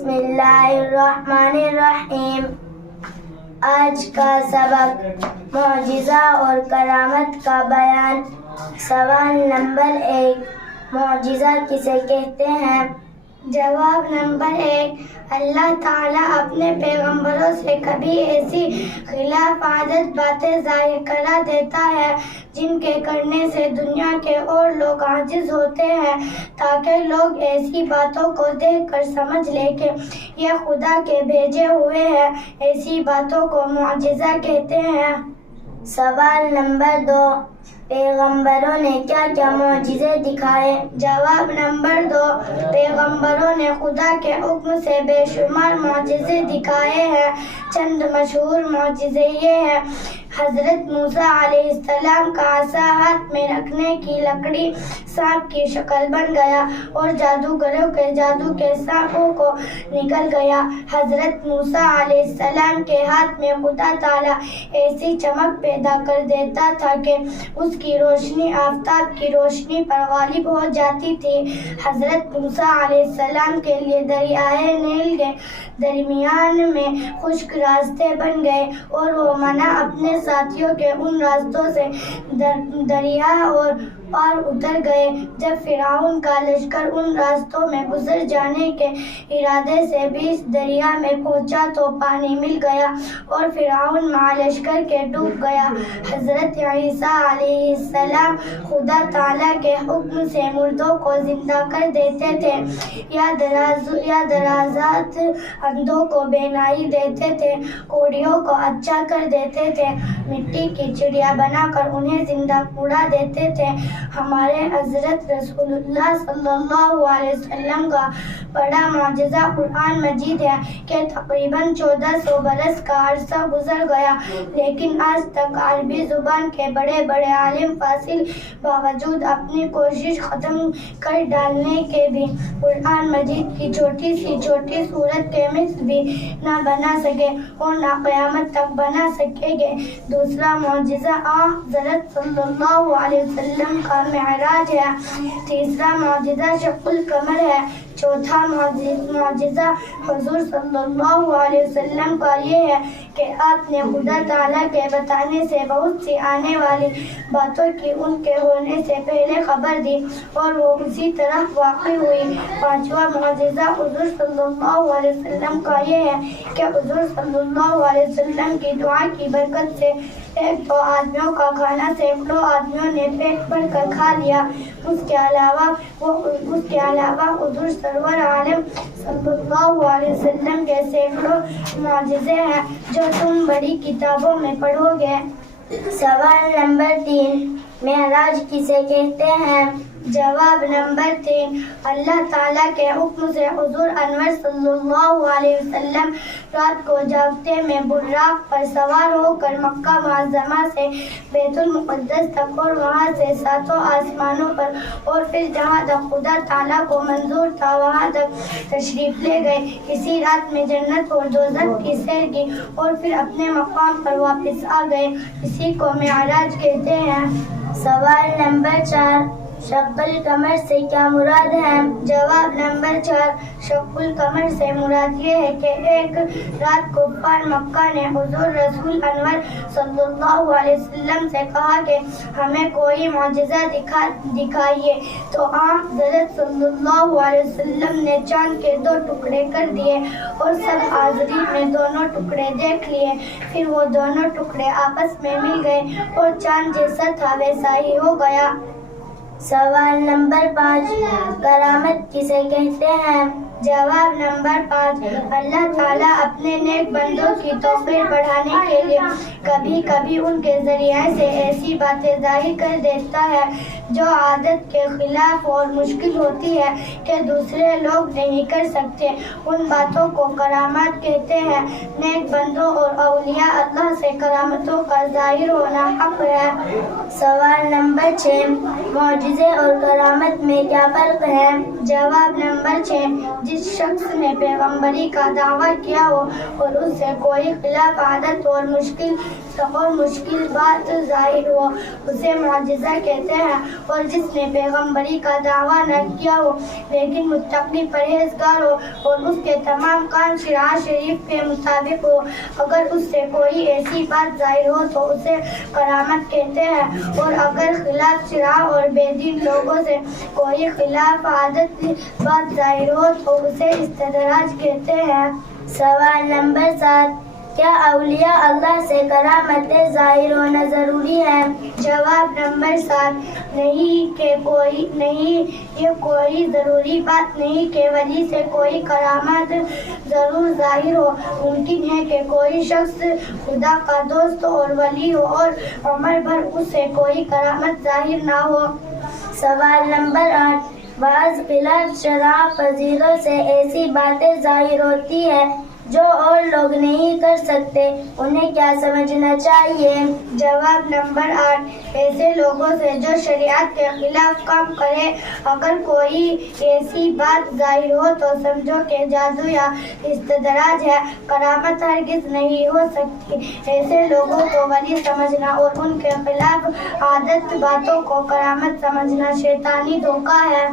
بسم اللہ الرحمن الرحیم۔ آج کا سبق معجزہ اور کرامت کا بیان۔ سوال نمبر 1، معجزہ کسے کہتے ہیں؟ جواب نمبر 1، اللہ تعالیٰ اپنے پیغمبروں سے کبھی ایسی خلاف عادت باتیں ظاہر کرا دیتا ہے جن کے کرنے سے دنیا کے اور لوگ عاجز ہوتے ہیں، تاکہ لوگ ایسی باتوں کو دیکھ کر سمجھ لیں کہ یہ خدا کے بھیجے ہوئے ہیں۔ ایسی باتوں کو معجزہ کہتے ہیں۔ سوال نمبر 2، پیغمبروں نے کیا کیا معجزے دکھائے؟ جواب نمبر 2، پیغمبروں نے خدا کے حکم سے بے شمار معجزے دکھائے ہیں۔ چند مشہور معجزے یہ ہیں: حضرت موسیٰ علیہ السلام کا عصا ہاتھ میں رکھنے کی لکڑی سانپ کی شکل بن گیا اور جادوگروں کے جادو کے سانپوں کو نکل گیا۔ حضرت موسیٰ علیہ السلام کے ہاتھ میں خدا تعالیٰ ایسی چمک پیدا کر دیتا تھا کہ اس کی روشنی آفتاب کی روشنی پر غالب ہو جاتی تھی۔ حضرت موسیٰ علیہ السلام کے لیے دریائے نیل کے درمیان میں خشک راستے بن گئے اور وہ منع اپنے ساتھیوں کے ان راستوں سے دریا اور پار اتر گئے۔ جب فرعون کا لشکر ان راستوں میں گزر جانے کے ارادے سے بیچ دریا میں پہنچا تو پانی مل گیا اور فرعون مع لشکر کے ڈوب گیا۔ حضرت عیسیٰ علیہ السلام خدا تعالیٰ کے حکم سے مردوں کو زندہ کر دیتے تھے، یا درازات اندھوں کو بینائی دیتے تھے، کوڑیوں کو اچھا کر دیتے تھے، مٹی کی چڑیا بنا کر انہیں زندہ اڑا دیتے تھے۔ ہمارے حضرت رسول اللہ صلی اللہ علیہ وسلم کا بڑا معجزہ قرآن مجید ہے کہ تقریباً 1400 برس کا عرصہ گزر گیا، لیکن آج تک عربی زبان کے بڑے بڑے عالم فاصل باوجود اپنی کوشش ختم کر ڈالنے کے بھی قرآن مجید کی چھوٹی سی سورت کے مثل بھی نہ بنا سکے اور نہ قیامت تک بنا سکیں گے۔ دوسرا معجزہ حضرت صلی اللہ علیہ وسلم کا معراج ہے۔ تیسرا معجزہ شق القمر ہے۔ چوتھا معجزہ حضور صلی اللہ علیہ وسلم کا یہ ہے کہ آپ نے خدا تعالیٰ کے بتانے سے بہت سی آنے والی باتوں کی ان کے ہونے سے پہلے خبر دی اور وہ اسی طرح واقع ہوئی۔ پانچواں معجزہ حضور صلی اللہ علیہ وسلم کا یہ ہے کہ حضور صلی اللہ علیہ وسلم کی دعا کی برکت سے 1-2 آدمیوں کا کھانا سینکڑوں آدمیوں نے پیٹ بھر کر کھا لیا۔ اس کے علاوہ حضور سرور عالم صلی اللہ علیہ وسلم کے سینکڑوں معجزے ہیں جو تم بڑی کتابوں میں پڑھو گے۔ سوال نمبر 3، معراج کسے کہتے ہیں؟ جواب نمبر 3، اللہ تعالیٰ کے حکم سے حضور انور صلی اللہ علیہ وسلم رات کو جاگتے میں براق پر سوار ہو کر مکہ معظمہ سے بیت المقدس تک اور وہاں سے 7 آسمانوں پر اور پھر جہاں تک خدا تعالیٰ کو منظور تھا وہاں تک تشریف لے گئے۔ اسی رات میں جنت اور دوزخ کی سیر کی اور پھر اپنے مقام پر واپس آ گئے۔ اسی کو معراج کہتے ہیں۔ سوال نمبر 4، شق القمر سے کیا مراد ہے؟ جواب نمبر 4، شق القمر سے مراد یہ ہے کہ ایک رات کفار مکہ نے حضور رسول انور صلی اللہ علیہ وسلم سے کہا کہ ہمیں کوئی معجزہ دکھائیے، تو حضرت صلی اللہ علیہ وسلم نے چاند کے 2 ٹکڑے کر دیے اور سب حاضرین نے دونوں ٹکڑے دیکھ لیے۔ پھر وہ دونوں ٹکڑے آپس میں مل گئے اور چاند جیسا تھا ویسا ہی ہو گیا۔ سوال نمبر 5، کرامت کسے کہتے ہیں؟ جواب نمبر 5، اللہ تعالیٰ اپنے نیک بندوں کی توفیق بڑھانے کے لیے کبھی کبھی ان کے ذریعے سے ایسی باتیں ظاہر کر دیتا ہے جو عادت کے خلاف اور مشکل ہوتی ہے کہ دوسرے لوگ نہیں کر سکتے۔ ان باتوں کو کرامات کہتے ہیں۔ نیک بندوں اور اولیاء اللہ سے کرامتوں کا ظاہر ہونا حق ہے۔ سوال نمبر 6، معجزے اور کرامت میں کیا فرق ہے؟ جواب نمبر 6، جس شخص نے پیغمبری کا دعویٰ کیا ہو اور اس سے کوئی خلاف عادت اور مشکل اور مشکل بات ظاہر ہو اسے معجزہ کہتے ہیں، اور جس نے پیغمبری کا دعویٰ نہ کیا ہو لیکن متقی پرہیزگار ہو اور اس کے تمام کام شرع شریف کے مطابق ہو، اگر اس سے کوئی ایسی بات ظاہر ہو تو اسے کرامت کہتے ہیں، اور اگر خلاف شرع اور بے دین لوگوں سے کوئی خلاف عادت بات ظاہر ہو تو اسے استدراج کہتے ہیں۔ سوال نمبر 7، کیا اولیاء اللہ سے کرامتیں ظاہر ہونا ضروری ہے؟ جواب نمبر 7، نہیں، یہ کوئی ضروری بات نہیں کہ ولی سے کوئی کرامت ضرور ظاہر ہو۔ ممکن ہے کہ کوئی شخص خدا کا دوست اور ولی ہو اور عمر بھر اس سے کوئی کرامت ظاہر نہ ہو۔ سوال نمبر 8، بعض خلاف شرع فضیلوں سے ایسی باتیں ظاہر ہوتی ہیں جو اور لوگ نہیں کر سکتے، انہیں کیا سمجھنا چاہیے؟ جواب نمبر 8، ایسے لوگوں سے جو شریعت کے خلاف کام کرے، اگر کوئی ایسی بات ظاہر ہو تو سمجھو کہ جادو یا استدراج ہے، کرامت ہرگز نہیں ہو سکتی۔ ایسے لوگوں کو ولی سمجھنا اور ان کے خلاف عادت باتوں کو کرامت سمجھنا شیطانی دھوکہ ہے۔